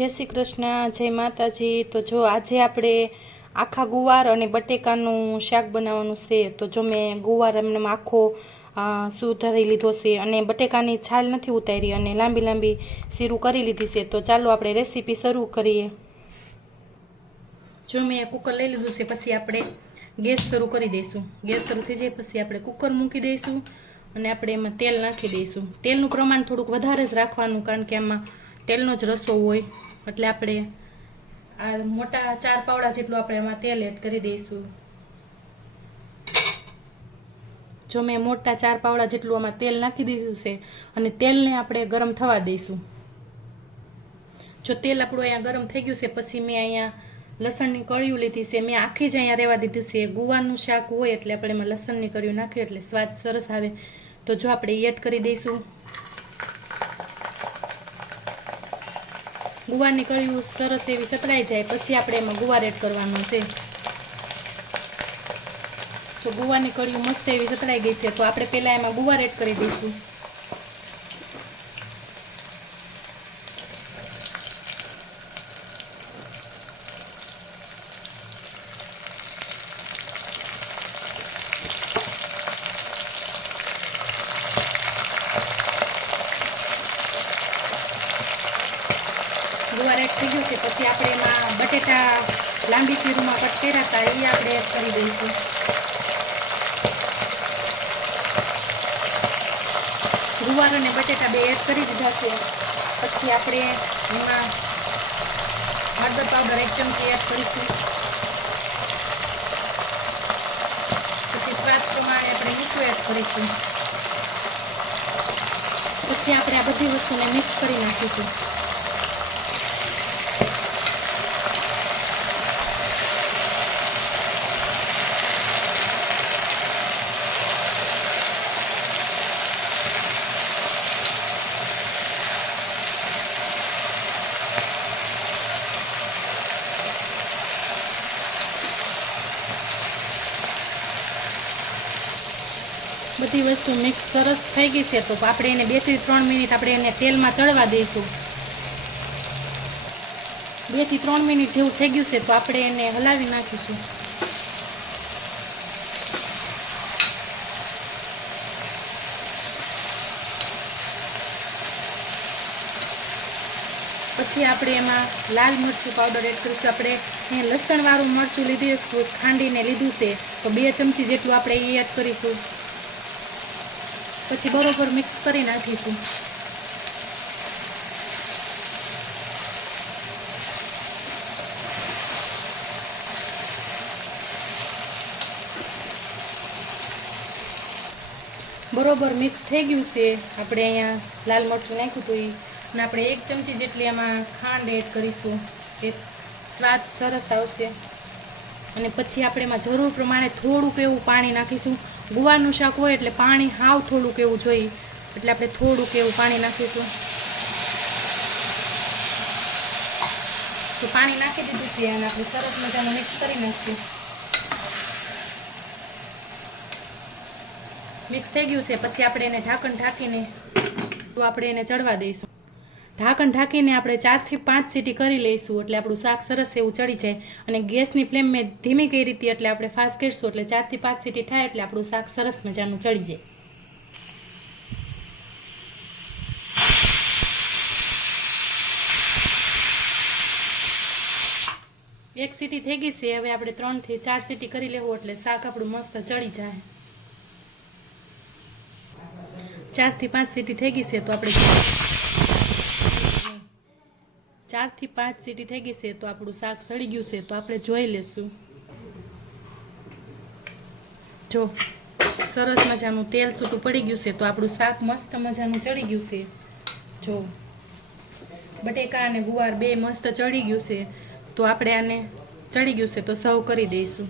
જય શ્રી કૃષ્ણ, જય માતાજી. તો જો આજે આપણે આખા ગુવાર અને બટેકાનું શાક બનાવવાનું છે, તો જો મેં ગુવાર એમને આખો સુધારી લીધો છે અને બટેકાની છાલ નથી ઉતારી અને લાંબી લાંબી સીરું કરી લીધી છે. તો ચાલો આપણે રેસીપી શરૂ કરીએ. જો મેં કુકર લઈ લીધું છે, પછી આપણે ગેસ શરૂ કરી દઈશું. ગેસ શરૂ થઈ જાય પછી આપણે કુકર મૂકી દઈશું અને આપણે એમાં તેલ નાખી દઈશું. તેલનું પ્રમાણ થોડુંક વધારે જ રાખવાનું, કારણ કે આમાં તેલનો જ રસો હોય. એટલે આપણે આ મોટા ચાર પાવડા જેટલું આપણે એમાં તેલ એડ કરી દઈશું. જો મેં મોટા ચાર પાવડા જેટલું આમાં તેલ નાખી દીધું છે અને તેલને આપણે ગરમ થવા દઈશું. જો તેલ આપણું અહીંયા ગરમ થઈ ગયું છે, પછી મેં અહીંયા લસણની કળિયું લીધી છે. મેં આખી જ અહીંયા રહેવા દીધું છે. ગુવાનું શાક હોય એટલે આપણે એમાં લસણની કળિયું નાખીએ એટલે સ્વાદ સરસ આવે. તો જો આપણે એડ કરી દઈશું. ગુવારની કળીઓ સરસ એવી સતરાઈ જાય, પછી આપણે એમાં ગુવાર એડ કરવાનું છે. જો ગુવારની કળીઓ મસ્ત એવી સતરાઈ ગઈ છે, તો આપણે પહેલાં એમાં ગુવાર એડ કરી દઈશું. ગુવાર થઈ ગયું છે. પછી આપણે એમાં બટેટા લાંબી ચીરુમાં કટ કર્યા હતા એ આપણે એડ કરી દઈશું. ગુવાર અને બટેટા બે એડ કરી દીધા છે. પછી આપણે એમાં હળદર પાવડર એક ચમચી એડ કરીશું. પછી સ્વાદ પ્રમાણે આપણે મીઠું એડ કરીશું. પછી આપણે આ બધી વસ્તુને મિક્સ કરી નાખીશું. બધી વસ્તુ મિક્સ સરસ થઈ ગઈ છે. તો આપણે એને બેથી ત્રણ મિનિટ આપણે એને તેલમાં ચડવા દઈશું. બેથી ત્રણ મિનિટ જેવું થઈ ગયું છે, તો આપણે એને હલાવી નાખીશું. પછી આપણે એમાં લાલ મરચું પાવડર એડ કરીશું. આપણે લસણવાળું મરચું લીધું ખાંડીને લીધું છે. તો બે ચમચી જેટલું આપણે એ એડ કરીશું. પછી બરોબર મિક્સ કરી નાખીશું. બરોબર મિક્સ થઈ ગયું છે. આપણે અહીંયા લાલ મરચું નાખ્યું હતું એ અને આપણે એક ચમચી જેટલી આમાં ખાંડ એડ કરીશું. એ સ્વાદ સરસ આવશે. અને પછી આપણે એમાં જરૂર પ્રમાણે થોડુંક એવું પાણી નાખીશું. ગુવારનું શાક હોય એટલે પાણી હાવ થોડુંક એવું જોઈએ. એટલે આપણે થોડુંક એવું પાણી નાખીશું. તો પાણી નાખી દીધું છે અને આપણે સરસ મજાનું મિક્સ કરી નાખીશું. મિક્સ થઈ ગયું છે. પછી આપણે એને ઢાંકણ ઢાંકીને તો આપણે એને ચડવા દઈશું. ઢાંકણ ઢાંકીને આપણે ચારથી પાંચ સીટી કરી લઈશું, એટલે આપણું શાક સરસ એવું ચડી જાય. અને ગેસની ફ્લેમ મેં ધીમી કરી હતી, એટલે આપણે ફાસ્ટ કરીશું, એટલે ચારથી પાંચ સીટી થાય, એટલે આપણું શાક સરસ મજાનું ચડી જાય. એક સીટી થઈ ગઈ છે, હવે આપણે ત્રણથી ચાર સીટી કરી લેવું, એટલે શાક આપણું મસ્ત ચડી જાય. ચારથી પાંચ સીટી થઈ ગઈ છે, તો આપણે ચારથી પાંચ સીટી થઈ ગઈ છે તો આપણું શાક સડી ગયું છે તો આપણે જોઈ લેશું. જો, સરસ મજાનું તેલ છૂટું પડી ગયું છે તો આપણું શાક મસ્ત મજાનું ચડી ગયું છે. જો, બટેકા અને ગુવાર બે મસ્ત ચડી ગયું છે તો આપણે આને ચડી ગયું છે તો સર્વ કરી દઈશું.